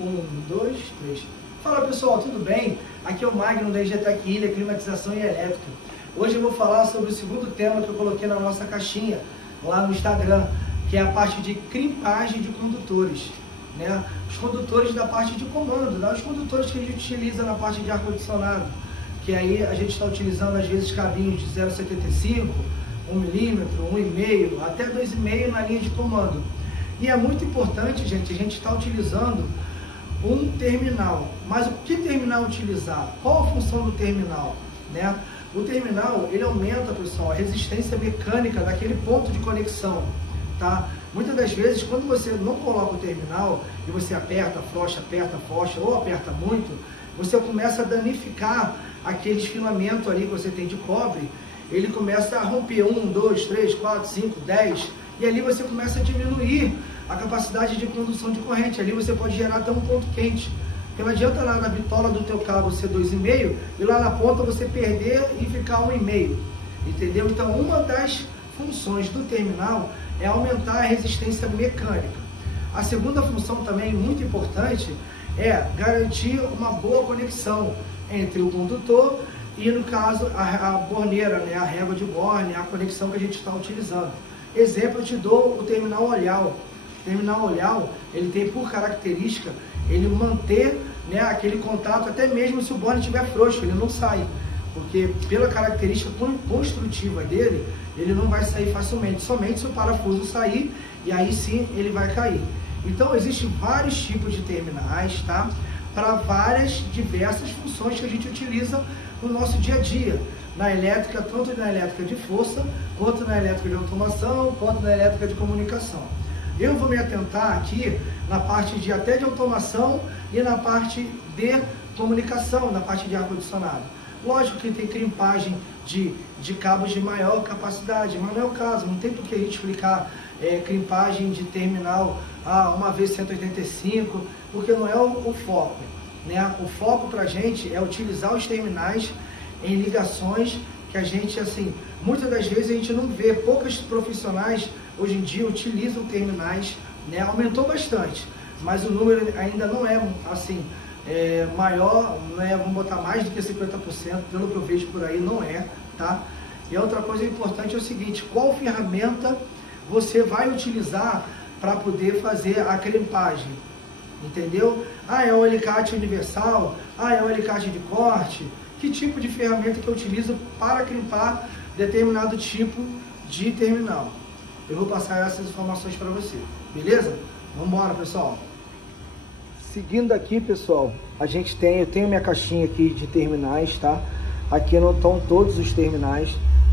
1, 2, 3. Fala pessoal, tudo bem? Aqui é o Magno da EGTEC Ilha, Climatização e Elétrica. Hoje eu vou falar sobre o segundo tema que eu coloquei na nossa caixinha, lá no Instagram, que é a parte de crimpagem de condutores, né? Os condutores da parte de comando, né? Os condutores que a gente utiliza na parte de ar-condicionado, que aí a gente está utilizando às vezes cabinhos de 0,75, 1 milímetro, 1,5, até 2,5 na linha de comando. E é muito importante, gente, a gente está utilizando um terminal. Mas o que terminal utilizar? Qual a função do terminal, né? O terminal, ele aumenta, pessoal, a resistência mecânica daquele ponto de conexão, tá? Muitas das vezes, quando você não coloca o terminal e você aperta, afrouxa ou aperta muito, você começa a danificar aquele filamento ali que você tem de cobre. Ele começa a romper 1, 2, 3, 4, 5, 10, e ali você começa a diminuir a capacidade de condução de corrente. Ali você pode gerar até um ponto quente. Porque não adianta lá na bitola do teu cabo ser 2,5 e lá na ponta você perder e ficar 1,5. Entendeu? Então, uma das funções do terminal é aumentar a resistência mecânica. A segunda função também muito importante é garantir uma boa conexão entre o condutor e, no caso, a borneira, né? A régua de borne, a conexão que a gente está utilizando. Exemplo, eu te dou o terminal olhal. O terminal olhal, ele tem por característica ele manter, né, aquele contato, até mesmo se o borne estiver frouxo, ele não sai. Porque pela característica construtiva dele, ele não vai sair facilmente, somente se o parafuso sair, e aí sim ele vai cair. Então existem vários tipos de terminais, tá? Para várias diversas funções que a gente utiliza no nosso dia a dia, na elétrica, tanto na elétrica de força, quanto na elétrica de automação, quanto na elétrica de comunicação. Eu vou me atentar aqui na parte de até de automação e na parte de comunicação, na parte de ar-condicionado. Lógico que tem crimpagem de cabos de maior capacidade, mas não é o caso, não tem por que a gente explicar crimpagem de terminal uma vez 185, porque não é o foco, né? O foco para a gente é utilizar os terminais em ligações que a gente, assim, muitas das vezes a gente não vê, poucos profissionais hoje em dia utilizam terminais, né? Aumentou bastante, mas o número ainda não é, assim, maior, né? Vamos botar mais do que 50%, pelo que eu vejo por aí, não é, tá? E outra coisa importante é o seguinte, qual ferramenta você vai utilizar para poder fazer a crimpagem, entendeu? É o alicate universal, é o alicate de corte, que tipo de ferramenta que eu utilizo para crimpar determinado tipo de terminal. Eu vou passar essas informações para você, beleza? Vamos embora, pessoal. Seguindo aqui, pessoal, eu tenho minha caixinha aqui de terminais, tá? Aqui não estão todos os terminais,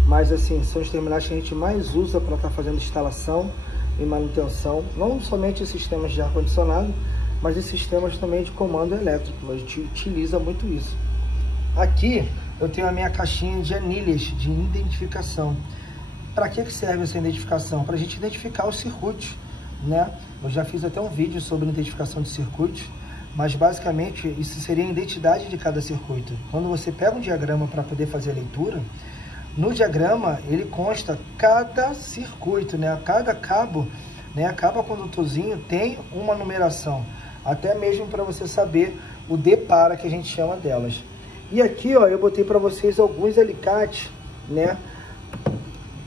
mas assim, são os terminais que a gente mais usa para estar fazendo instalação e manutenção, não somente em sistemas de ar-condicionado, mas em sistemas também de comando elétrico. A gente utiliza muito isso. Aqui eu tenho a minha caixinha de anilhas de identificação. Para que serve essa identificação? Para a gente identificar os circuitos, né? Eu já fiz até um vídeo sobre identificação de circuitos, mas basicamente isso seria a identidade de cada circuito. Quando você pega um diagrama para poder fazer a leitura, no diagrama ele consta cada circuito, né? Cada cabo, né? Cada condutorzinho tem uma numeração, até mesmo para você saber o depara que a gente chama delas. E aqui, ó, eu botei para vocês alguns alicates, né,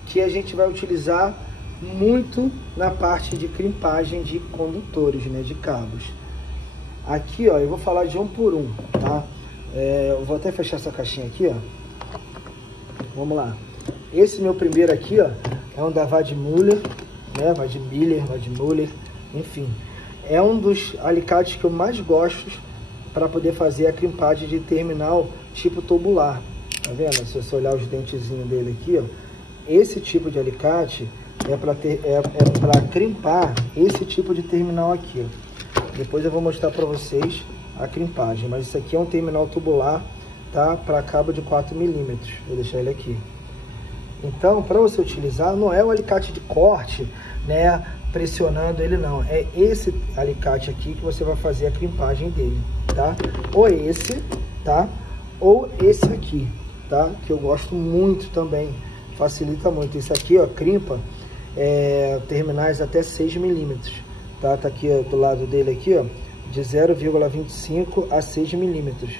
que a gente vai utilizar muito na parte de crimpagem de condutores, né, de cabos. Aqui, ó, eu vou falar de um por um, tá? Eu vou até fechar essa caixinha aqui, ó. Vamos lá. Esse meu primeiro aqui, ó, é um da Wadmüller, né, Wadmüller, enfim. É um dos alicates que eu mais gosto para poder fazer a crimpagem de terminal tipo tubular. Tá vendo? Se você olhar os dentezinhos dele aqui, ó, esse tipo de alicate é para crimpar esse tipo de terminal aqui, ó. Depois eu vou mostrar para vocês a crimpagem, mas isso aqui é um terminal tubular, tá? Para cabo de 4 milímetros. Vou deixar ele aqui. Então, para você utilizar, não é o alicate de corte, né, pressionando ele, não. É esse alicate aqui que você vai fazer a crimpagem dele, tá? Ou esse, tá? Ou esse aqui, tá? Que eu gosto muito também, facilita muito. Esse aqui, ó, crimpa terminais até 6 milímetros, tá? Tá aqui ó, do lado dele aqui, ó, de 0,25 a 6 milímetros,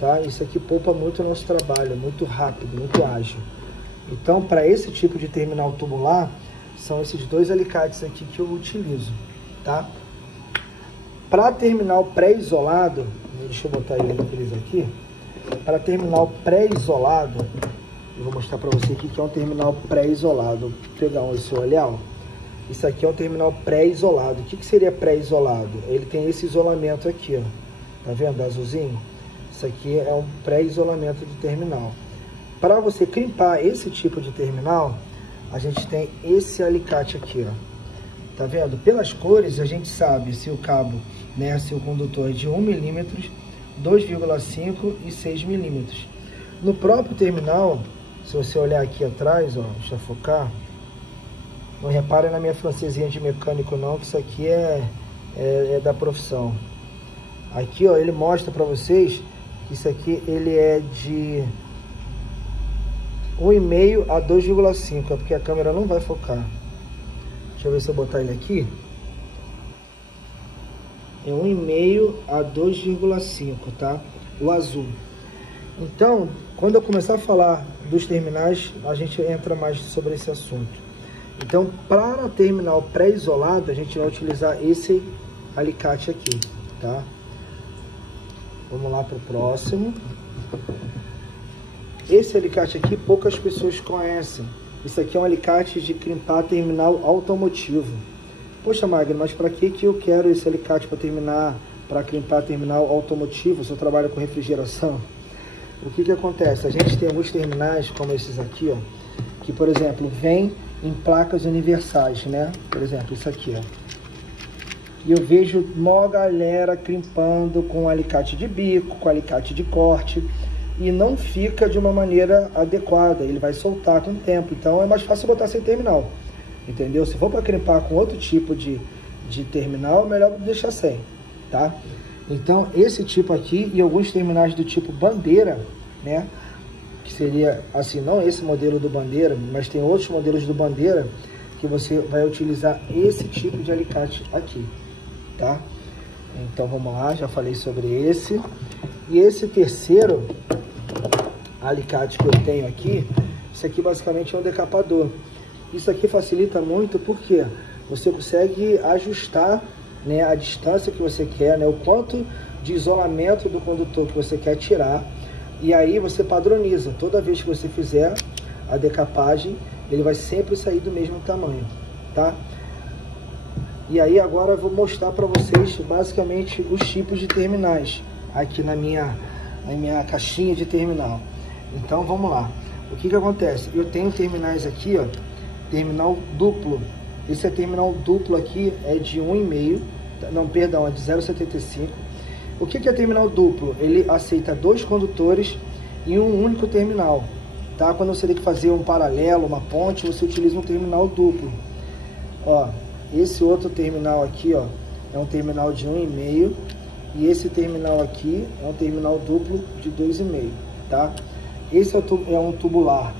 tá? Isso aqui poupa muito o nosso trabalho, muito rápido, muito ágil. Então, para esse tipo de terminal tubular, são esses dois alicates aqui que eu utilizo, tá? Para terminal pré-isolado, deixa eu botar eles aqui. Para terminal pré-isolado, eu vou mostrar para você aqui que é um terminal pré-isolado. Vou pegar esse olhar, ó. Isso aqui é um terminal pré-isolado. O que seria pré-isolado? Ele tem esse isolamento aqui, ó. Tá vendo, azulzinho? Isso aqui é um pré-isolamento de terminal. Para você crimpar esse tipo de terminal, a gente tem esse alicate aqui, ó. Tá vendo? Pelas cores, a gente sabe se o cabo, né, se o condutor é de 1 milímetro, 2,5 e 6 milímetros. No próprio terminal, se você olhar aqui atrás, ó, deixa eu focar. Não repare na minha francesinha de mecânico não, que isso aqui é da profissão. Aqui, ó, ele mostra para vocês que isso aqui ele é de 1,5 a 2,5, é porque a câmera não vai focar. Deixa eu ver se eu botar ele aqui. É 1,5 a 2,5, tá? O azul. Então, quando eu começar a falar dos terminais, a gente entra mais sobre esse assunto. Então, para terminal pré-isolado, a gente vai utilizar esse alicate aqui, tá? Vamos lá para o próximo. Esse alicate aqui poucas pessoas conhecem. Isso aqui é um alicate de crimpar terminal automotivo. Poxa, Magno, mas para que eu quero esse alicate para crimpar terminal automotivo? Se eu trabalho com refrigeração. O que acontece? A gente tem alguns terminais, como esses aqui, ó, que, por exemplo, vem em placas universais, né? Por exemplo, isso aqui, ó. E eu vejo mó galera crimpando com alicate de bico, com alicate de corte, e não fica de uma maneira adequada, ele vai soltar com o tempo. Então é mais fácil botar sem terminal, entendeu? Se for para crimpar com outro tipo de terminal, é melhor deixar sem, tá? Então esse tipo aqui e alguns terminais do tipo bandeira, né? Que seria assim, não esse modelo do bandeira, mas tem outros modelos do bandeira que você vai utilizar esse tipo de alicate aqui, tá? Então vamos lá, já falei sobre esse. E esse terceiro alicate que eu tenho aqui, isso aqui basicamente é um decapador. Isso aqui facilita muito porque você consegue ajustar, né, a distância que você quer, né, o quanto de isolamento do condutor que você quer tirar. E aí você padroniza. Toda vez que você fizer a decapagem, ele vai sempre sair do mesmo tamanho, tá? E aí agora eu vou mostrar para vocês basicamente os tipos de terminais aqui na minha caixinha de terminal. Então vamos lá. O que acontece? Eu tenho terminais aqui, ó, terminal duplo. Esse terminal duplo aqui é de 1,5, não, perdão, é de 0,75. O que é terminal duplo? Ele aceita 2 condutores em um único terminal, tá? Quando você tem que fazer um paralelo, uma ponte, você utiliza um terminal duplo. Ó, esse outro terminal aqui, ó, é um terminal de 1,5 e esse terminal aqui é um terminal duplo de 2,5, tá? Esse é um tubular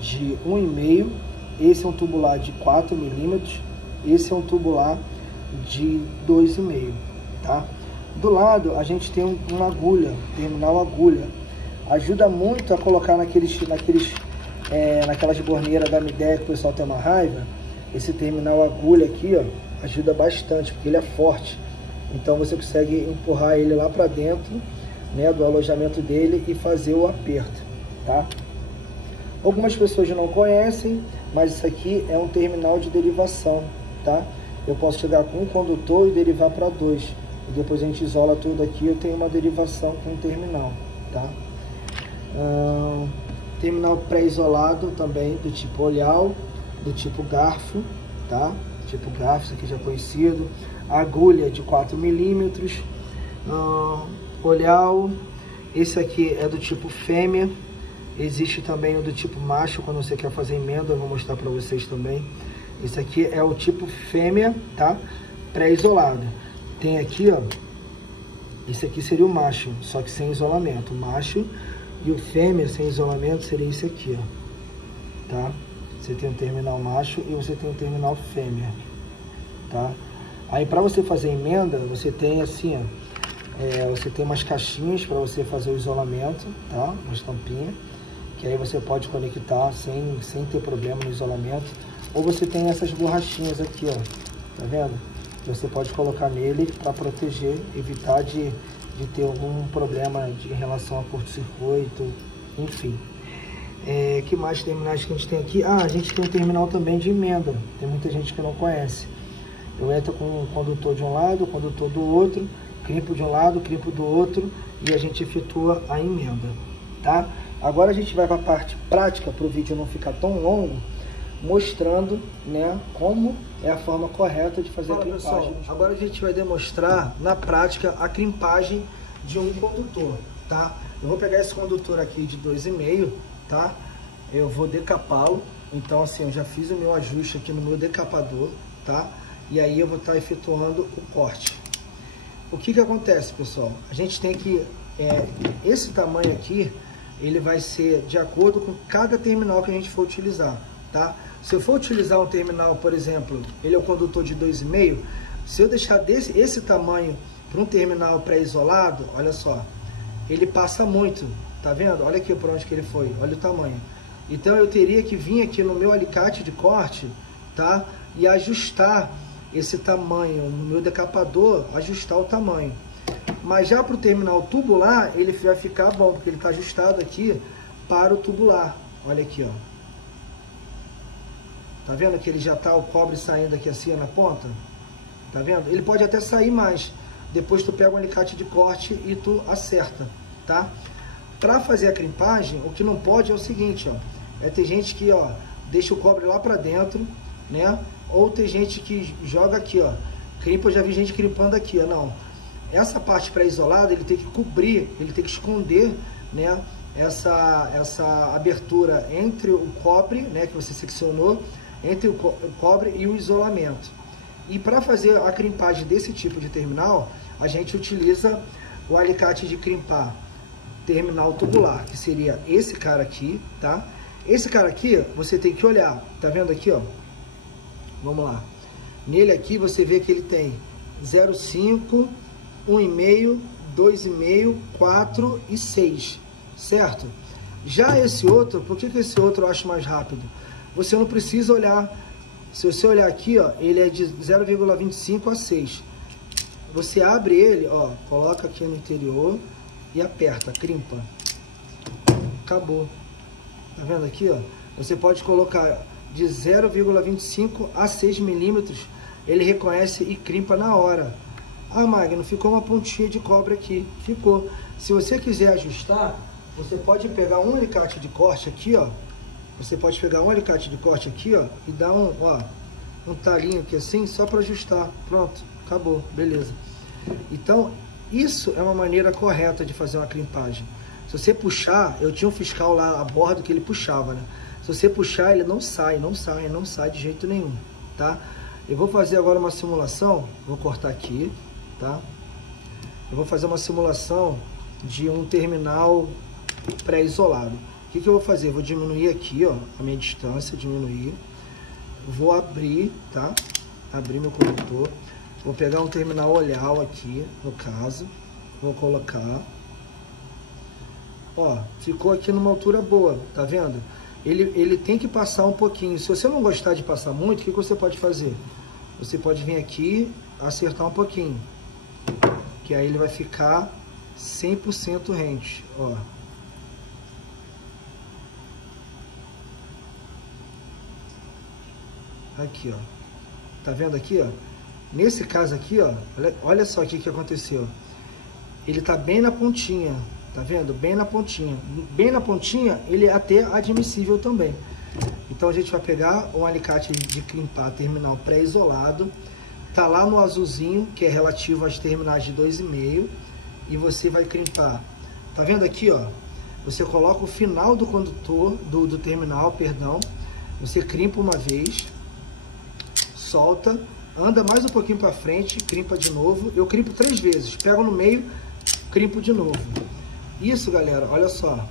de 1,5, esse é um tubular de 4 milímetros, esse é um tubular de 2,5, tá? Do lado a gente tem uma agulha, terminal agulha. Ajuda muito a colocar naquelas borneiras da Midea que o pessoal tem uma raiva. Esse terminal agulha aqui, ó, ajuda bastante, porque ele é forte. Então você consegue empurrar ele lá para dentro, né, do alojamento dele e fazer o aperto, tá? Algumas pessoas não conhecem, mas isso aqui é um terminal de derivação, tá? Eu posso chegar com um condutor e derivar para 2. E depois a gente isola tudo aqui, eu tenho uma derivação com um terminal, tá? Terminal pré-isolado também, do tipo olhal, do tipo garfo, tá? Tipo garfo, isso aqui já é conhecido. Agulha de 4 milímetros. Olhal, esse aqui é do tipo fêmea. Existe também o do tipo macho, quando você quer fazer emenda, eu vou mostrar para vocês também. Esse aqui é o tipo fêmea, tá? Pré-isolado. Tem aqui, ó, esse aqui seria o macho, só que sem isolamento. O macho e o fêmea sem isolamento seria esse aqui, ó, tá? Você tem um terminal macho e você tem um terminal fêmea, tá? Aí para você fazer a emenda, você tem assim, ó, você tem umas caixinhas para você fazer o isolamento, tá? Uma estampinha, que aí você pode conectar sem ter problema no isolamento. Ou você tem essas borrachinhas aqui, ó, tá vendo? Você pode colocar nele para proteger, evitar de ter algum problema em relação a curto-circuito, enfim. Que mais terminais que a gente tem aqui? A gente tem um terminal também de emenda. Tem muita gente que não conhece. Eu entro com um condutor de um lado, condutor do outro, crimpo de um lado, crimpo do outro, e a gente efetua a emenda, tá? Agora a gente vai para a parte prática, para o vídeo não ficar tão longo, mostrando, né, como é a forma correta de fazer a crimpagem. Pessoal, agora a gente vai demonstrar na prática a crimpagem de um condutor, tá? Eu vou pegar esse condutor aqui de 2,5, tá? Eu vou decapá-lo. Então assim, eu já fiz o meu ajuste aqui no meu decapador, tá? E aí eu vou estar efetuando o corte. O que acontece, pessoal? A gente tem que, esse tamanho aqui, ele vai ser de acordo com cada terminal que a gente for utilizar, tá? Se eu for utilizar um terminal, por exemplo, ele é o condutor de 2,5, se eu deixar esse tamanho para um terminal pré-isolado, olha só, ele passa muito, tá vendo? Olha aqui por onde que ele foi, olha o tamanho. Então eu teria que vir aqui no meu alicate de corte, tá? E ajustar esse tamanho no meu decapador, ajustar o tamanho. Mas já para o terminal tubular, ele vai ficar bom, porque ele está ajustado aqui para o tubular. Olha aqui, ó. Tá vendo que ele já tá o cobre saindo aqui assim na ponta? Tá vendo? Ele pode até sair mais. Depois tu pega um alicate de corte e tu acerta, tá? Para fazer a crimpagem, o que não pode é o seguinte, ó. Tem gente que, ó, deixa o cobre lá para dentro, né? Ou tem gente que joga aqui, ó. Crimpa, eu já vi gente crimpando aqui, ó. Não. Essa parte pré-isolada, ele tem que cobrir, ele tem que esconder, né? Essa abertura entre o cobre, né? Que você seccionou, entre o cobre e o isolamento. E para fazer a crimpagem desse tipo de terminal, a gente utiliza o alicate de crimpar terminal tubular, que seria esse cara aqui, tá? Esse cara aqui, você tem que olhar, tá vendo aqui, ó? Vamos lá. Nele aqui você vê que ele tem 0,5, 1,5, 2,5, 4 e 6, certo? Já esse outro, por que esse outro eu acho mais rápido? Você não precisa olhar. Se você olhar aqui, ó, ele é de 0,25 a 6. Você abre ele, ó, coloca aqui no interior e aperta, crimpa. Acabou. Tá vendo aqui, ó? Você pode colocar de 0,25 a 6 milímetros. Ele reconhece e crimpa na hora. Ah, Magno, ficou uma pontinha de cobre aqui. Ficou. Se você quiser ajustar, você pode pegar um alicate de corte aqui, ó. Você pode pegar um alicate de corte aqui, ó, e dar um talinho aqui assim, só para ajustar. Pronto, acabou, beleza. Então, isso é uma maneira correta de fazer uma crimpagem. Se você puxar, eu tinha um fiscal lá a bordo que ele puxava, né? Se você puxar, ele não sai de jeito nenhum, tá? Eu vou fazer agora uma simulação, vou cortar aqui, tá? Eu vou fazer uma simulação de um terminal pré-isolado. O que eu vou fazer? Eu vou diminuir aqui, ó, a minha distância, diminuir. Vou abrir, tá? Abrir meu condutor. Vou pegar um terminal olhal aqui, no caso. Vou colocar. Ó, ficou aqui numa altura boa, tá vendo? Ele tem que passar um pouquinho. Se você não gostar de passar muito, o que você pode fazer? Você pode vir aqui, acertar um pouquinho. Que aí ele vai ficar 100% rente, ó. Aqui, ó. Tá vendo aqui, ó? Nesse caso aqui, ó, olha só o que aconteceu. Ele tá bem na pontinha, tá vendo? Bem na pontinha. Bem na pontinha, ele é até admissível também. Então a gente vai pegar um alicate de crimpar terminal pré-isolado. Tá lá no azulzinho, que é relativo às terminais de 2,5. E você vai crimpar. Tá vendo aqui, ó? Você coloca o final do condutor, do terminal, perdão. Você crimpa uma vez. Solta, anda mais um pouquinho para frente, crimpa de novo. Eu crimpo 3 vezes, pego no meio, crimpo de novo. Isso, galera, olha só.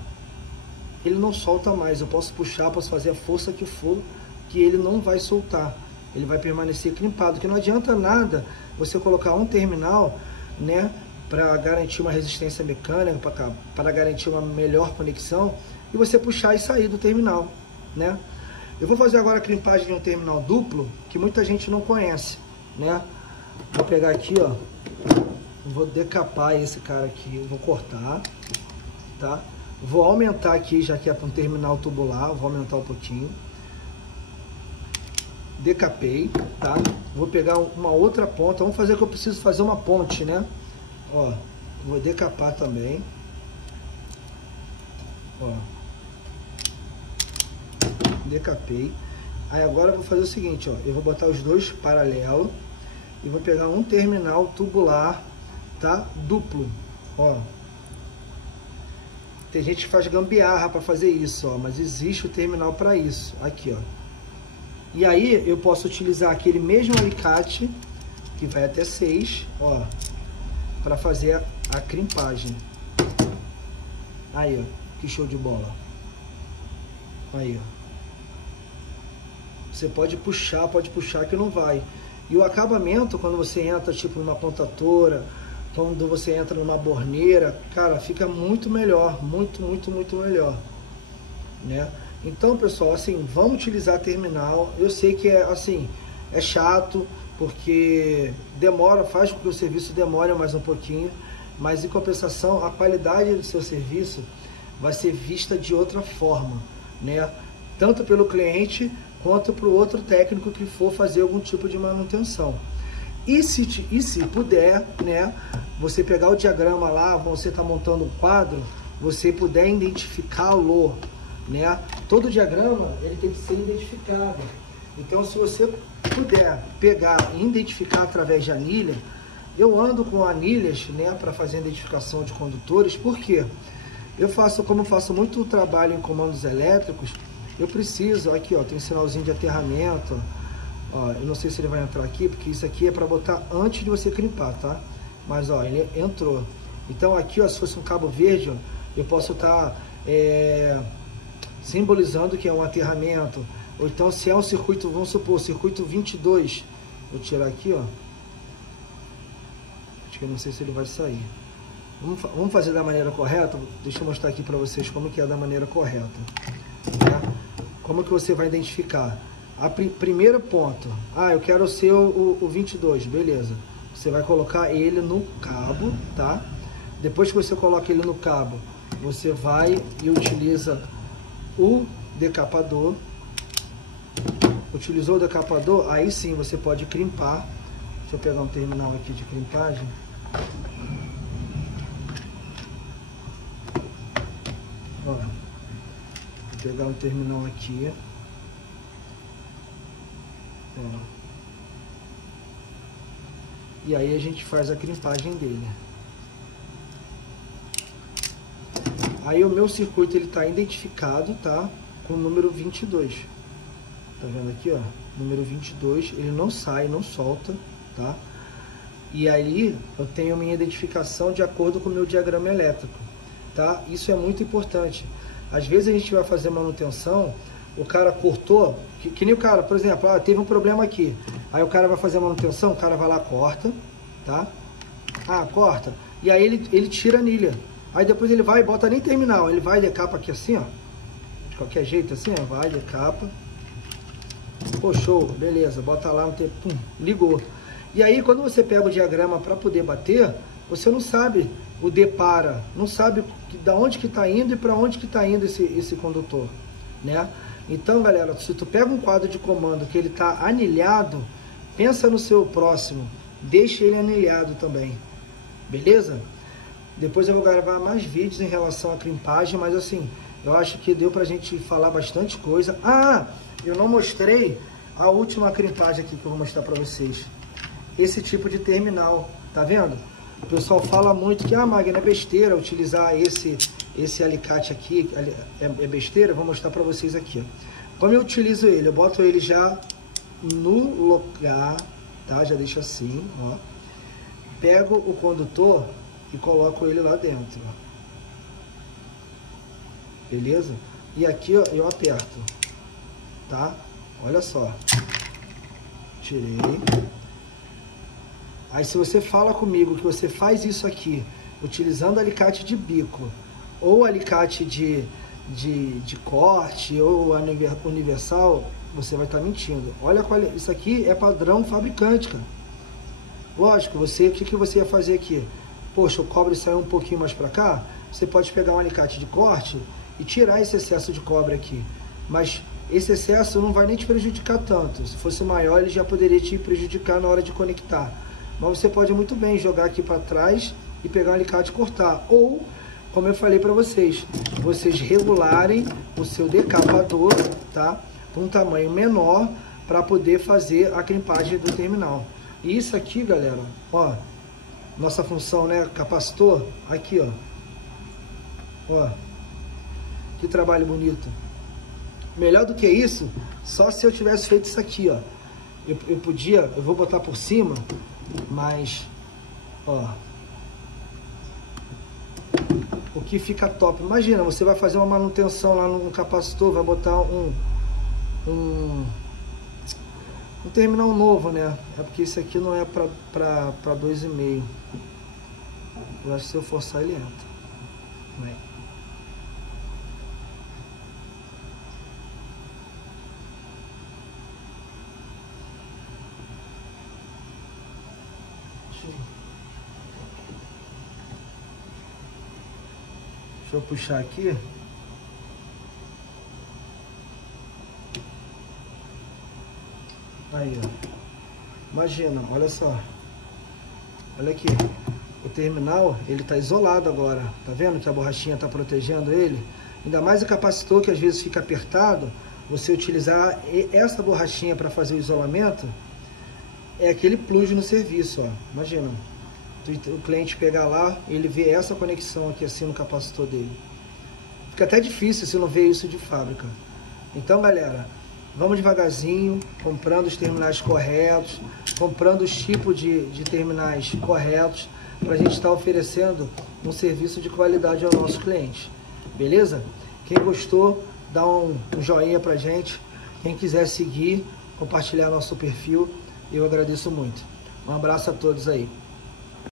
Ele não solta mais. Eu posso puxar, posso fazer a força que for, que ele não vai soltar. ele vai permanecer crimpado, que não adianta nada você colocar um terminal, né, para garantir uma resistência mecânica, para garantir uma melhor conexão, e você puxar e sair do terminal, né? Eu vou fazer agora a crimpagem de um terminal duplo, que muita gente não conhece, né? Vou pegar aqui, ó, vou decapar esse cara aqui, vou cortar, tá? Vou aumentar aqui, já que é para um terminal tubular, vou aumentar um pouquinho. Decapei, tá? Vou pegar uma outra ponta, vamos fazer que eu preciso fazer uma ponte, né? Ó, vou decapar também. Ó. Decapei. Aí agora eu vou fazer o seguinte, ó, eu vou botar os dois paralelos e vou pegar um terminal tubular, tá? Duplo, ó. Tem gente que faz gambiarra para fazer isso, ó, mas existe o terminal para isso, aqui, ó. E aí eu posso utilizar aquele mesmo alicate, que vai até 6, ó, para fazer a crimpagem. Aí, ó, que show de bola. Aí, ó. Você pode puxar que não vai. E o acabamento, quando você entra tipo numa pontatora, quando você entra numa borneira, cara, fica muito melhor, muito melhor, né? Então, pessoal, assim, vamos utilizar terminal. Eu sei que é assim, é chato, porque demora, faz com que o serviço demore mais um pouquinho, mas em compensação, a qualidade do seu serviço vai ser vista de outra forma, né? Tanto pelo cliente quanto para o outro técnico que for fazer algum tipo de manutenção. E se puder, né, você pegar o diagrama lá, você está montando um quadro, você puder identificá-lo, né? Todo diagrama ele tem que ser identificado. Então, se você puder pegar e identificar através de anilha, eu ando com anilhas, né, para fazer a identificação de condutores. Por quê? Como eu faço muito trabalho em comandos elétricos, eu preciso, aqui ó, tem um sinalzinho de aterramento, ó, eu não sei se ele vai entrar aqui, porque isso aqui é para botar antes de você crimpar, tá? Mas ó, ele entrou. Então aqui ó, se fosse um cabo verde, ó, eu posso estar simbolizando que é um aterramento, ou então se é um circuito, vamos supor, circuito 22, vou tirar aqui ó, acho que eu não sei se ele vai sair. Vamos fazer da maneira correta, deixa eu mostrar aqui para vocês como que é da maneira correta, tá? Como que você vai identificar? Primeiro ponto, eu quero ser o 22, beleza. Você vai colocar ele no cabo, tá? Depois que você coloca ele no cabo, você vai e utiliza o decapador. Utilizou o decapador, aí sim você pode crimpar. Deixa eu pegar um terminal aqui de crimpagem. Ó, vou pegar um terminal aqui. Ó. E aí a gente faz a crimpagem dele. Aí o meu circuito ele está identificado, tá? Com o número 22. Tá vendo aqui, ó? Número 22, ele não sai, não solta, tá? E aí eu tenho minha identificação de acordo com o meu diagrama elétrico, tá? Isso é muito importante. Às vezes a gente vai fazer manutenção, o cara cortou, que nem o cara, por exemplo, teve um problema aqui. Aí o cara vai fazer a manutenção, o cara vai lá, corta, tá? Corta. E aí ele tira a anilha. Aí depois ele vai e bota nem terminal, ele vai e decapa aqui assim, ó. De qualquer jeito assim, ó, vai, decapa. Pô, show, beleza, bota lá, pum, ligou. E aí quando você pega o diagrama para poder bater, você não sabe o depara, não sabe da onde que tá indo e para onde que tá indo esse condutor, né? Então, galera, se tu pega um quadro de comando que ele tá anilhado, pensa no seu próximo, deixa ele anilhado também, beleza? Depois eu vou gravar mais vídeos em relação à crimpagem, mas assim, eu acho que deu pra gente falar bastante coisa. Eu não mostrei a última crimpagem aqui que eu vou mostrar pra vocês. Esse tipo de terminal, tá vendo? O pessoal fala muito que, Magno, é besteira utilizar esse alicate aqui, é besteira. Vou mostrar pra vocês aqui, ó. Como eu utilizo ele? Eu boto ele já no lugar, tá? Já deixo assim, ó. Pego o condutor e coloco ele lá dentro, ó. Beleza? E aqui, ó, eu aperto, tá? Olha só. Tirei. Aí se você fala comigo que você faz isso aqui utilizando alicate de bico ou alicate de corte ou universal, você vai estar mentindo. Olha qual, isso aqui é padrão fabricante, cara. Lógico, o que você ia fazer aqui? Poxa, o cobre saiu um pouquinho mais para cá, você pode pegar um alicate de corte e tirar esse excesso de cobre aqui. Mas esse excesso não vai nem te prejudicar tanto. Se fosse maior, ele já poderia te prejudicar na hora de conectar. Mas você pode muito bem jogar aqui para trás e pegar um alicate e cortar. Ou, como eu falei para vocês regularem o seu decapador, tá? Com um tamanho menor para poder fazer a crimpagem do terminal. E isso aqui, galera, ó, nossa função, né, capacitor, aqui, ó, que trabalho bonito. Melhor do que isso, só se eu tivesse feito isso aqui, ó. Eu vou botar por cima, mas, ó, o que fica top. Imagina, você vai fazer uma manutenção lá no capacitor, vai botar um terminal novo, né? É porque isso aqui não é para 2,5. Eu acho que se eu forçar ele entra. Vai. Deixa eu puxar aqui. Aí, ó. Imagina, olha só. Olha aqui. O terminal, ele tá isolado agora. Tá vendo que a borrachinha tá protegendo ele? Ainda mais o capacitor, que às vezes fica apertado. Você utilizar essa borrachinha para fazer o isolamento, é aquele plus no serviço, ó. Imagina. O cliente pegar lá, ele vê essa conexão aqui assim no capacitor dele. Fica até difícil se não ver isso de fábrica. Então, galera, vamos devagarzinho, comprando os terminais corretos, comprando os tipos de terminais corretos, para a gente estar oferecendo um serviço de qualidade ao nosso cliente. Beleza? Quem gostou, dá um joinha pra gente. Quem quiser seguir, compartilhar nosso perfil, eu agradeço muito. Um abraço a todos aí.